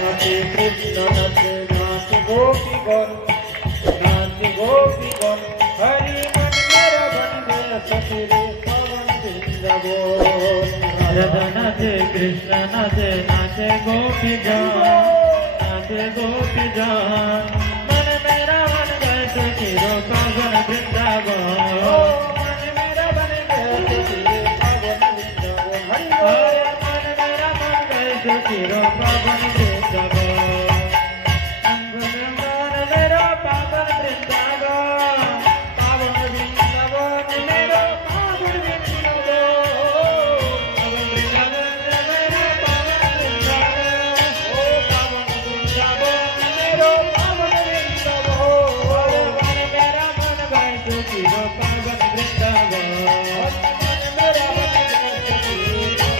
नाचे कृष्ण नाचे नाच गोपीगण हरि मन मेरा बन गया सखीरे पवन वृंदावन। राधा नाचे कृष्ण नाचे नाचे गोपीगण मन मेरा बन गए सखीरो पवन वृंदावन। मन मेरा बन गया सखीरे पवन वृंदावन। मन मेरा बन गए सखीरो पवन वृंदावन। मन मेरा पावन वृंदावन पावन वृंदावन मेरो पावन वृंदावन। पवन वृंदावन मेरा पावन वृंदावन। ओ पावन वृंदावन मेरो पावन वृंदावन। मन मेरा मन गए सखीरो पवन वृंदावन। मन मेरा बन गया सखीरे पवन।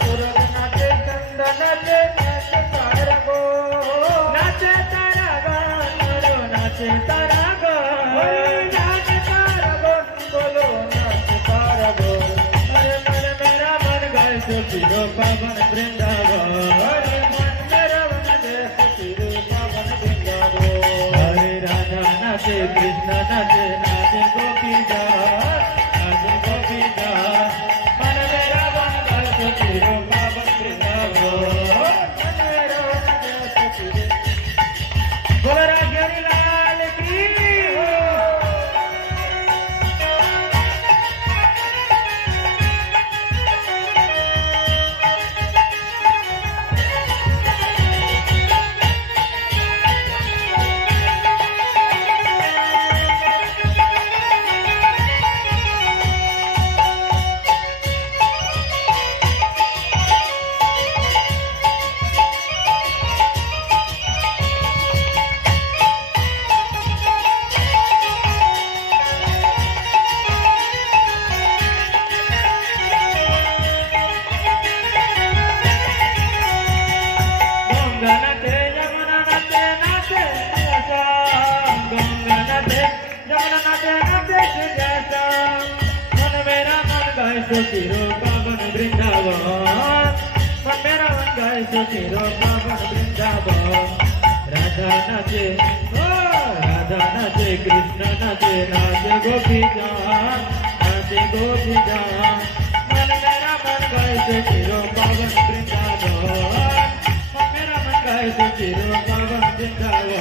सूरज नाचे चंद नाचे नाचे तारगो नाचे तारा गानो नाचे तारा नाचे तारगो बोलो नाचे तारगो। अरे मन मेरा मन गए सखीरो पवन वृंदावन। हरे मन मेरा बन गया सखीरे पवन वृंदावन। हरे राधा नाचे कृष्ण नाचे नाचे गोपीगण मन मेरा बन गए सखीरो पवन वृंदावन। मन मेरा बन गया सखीरे। बोलो राजहरी लाल की सखीरो पावन वृंदावन। मन मेरा मन गए सखीरो पावन वृंदावन। राधा नाचे कृष्ण नाचे नाचे गोपीगण मन मेरा मन गए सखीरो पावन वृंदावन। मन मेरा मन गए सखीरो पावन वृंदावन।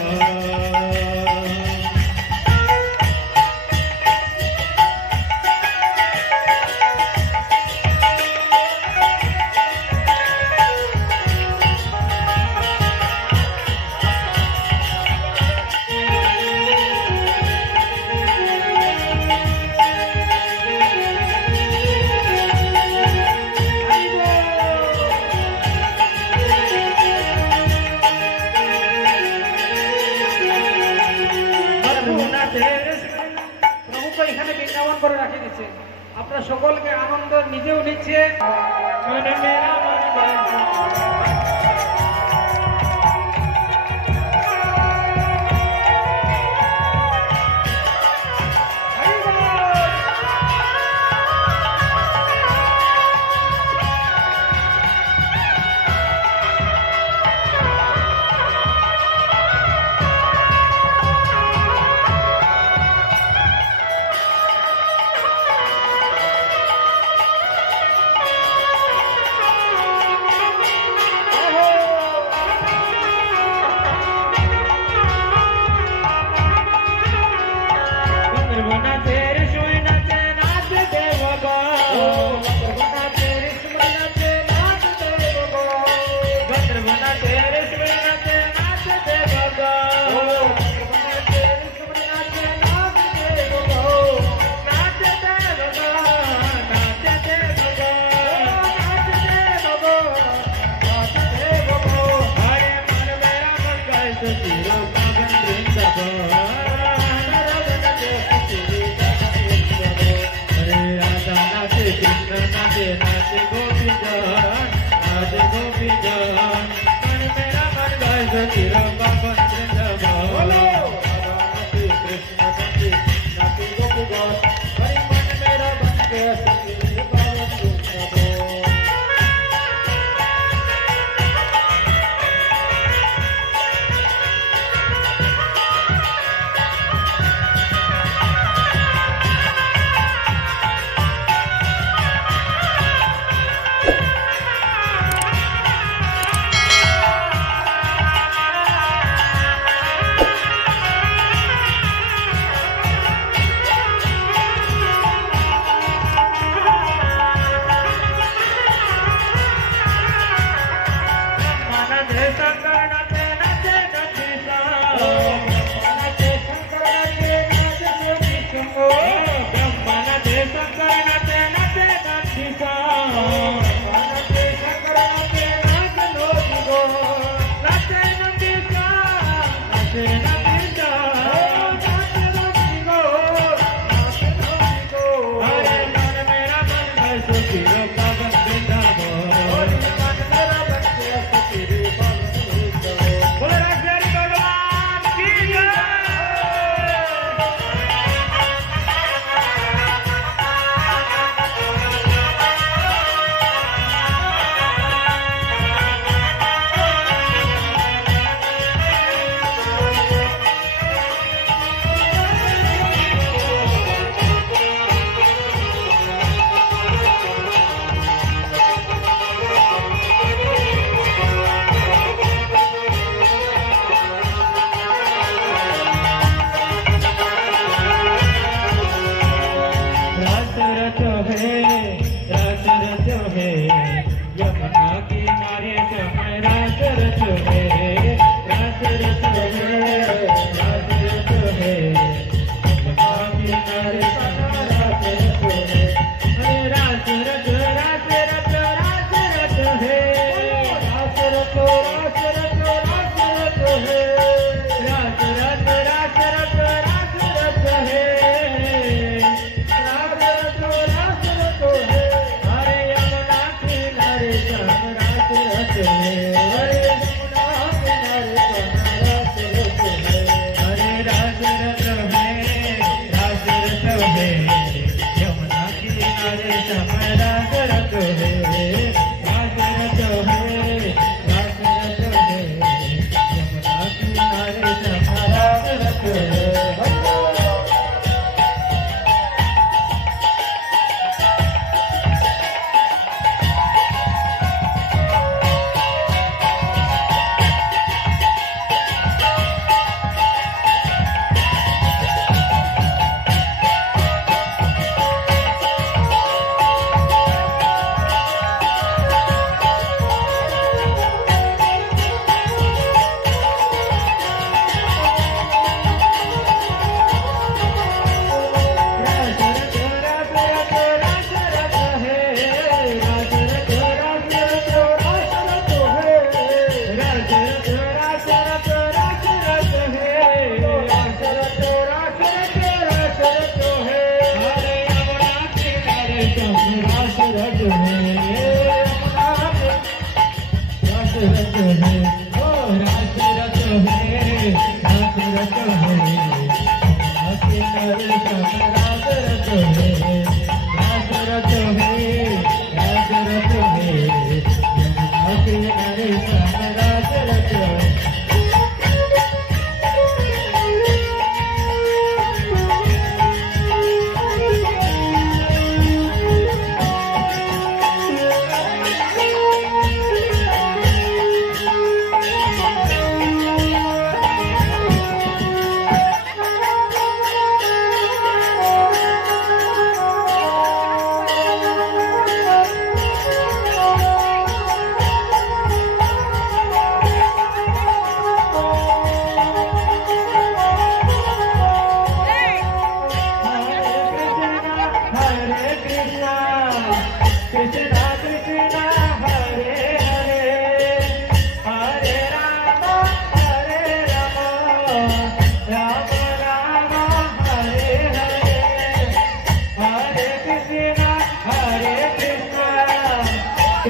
প্রভু এখানে বৃন্দাবন করে রাখে দিচ্ছে। আপনারা সকলকে আনন্দ নিজেও নিচ্ছে। मन मेरा मन गए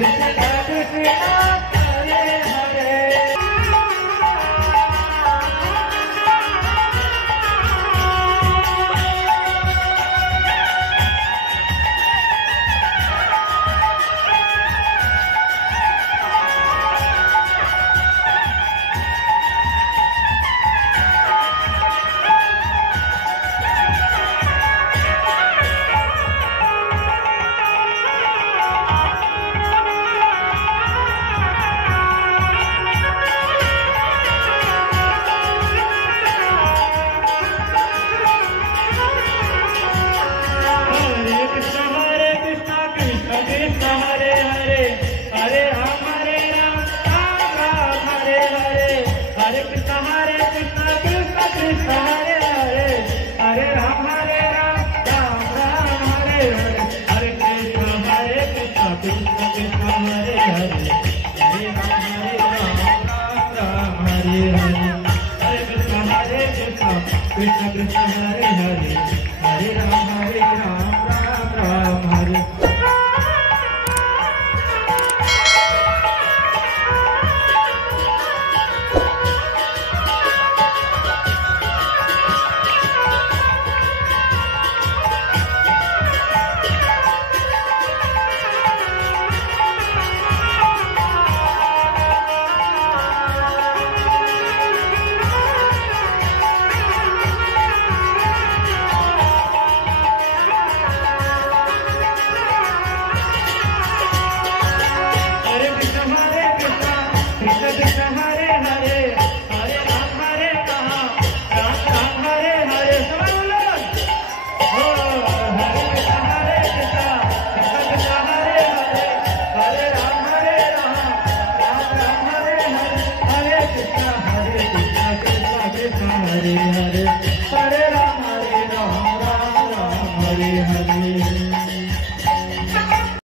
Krishna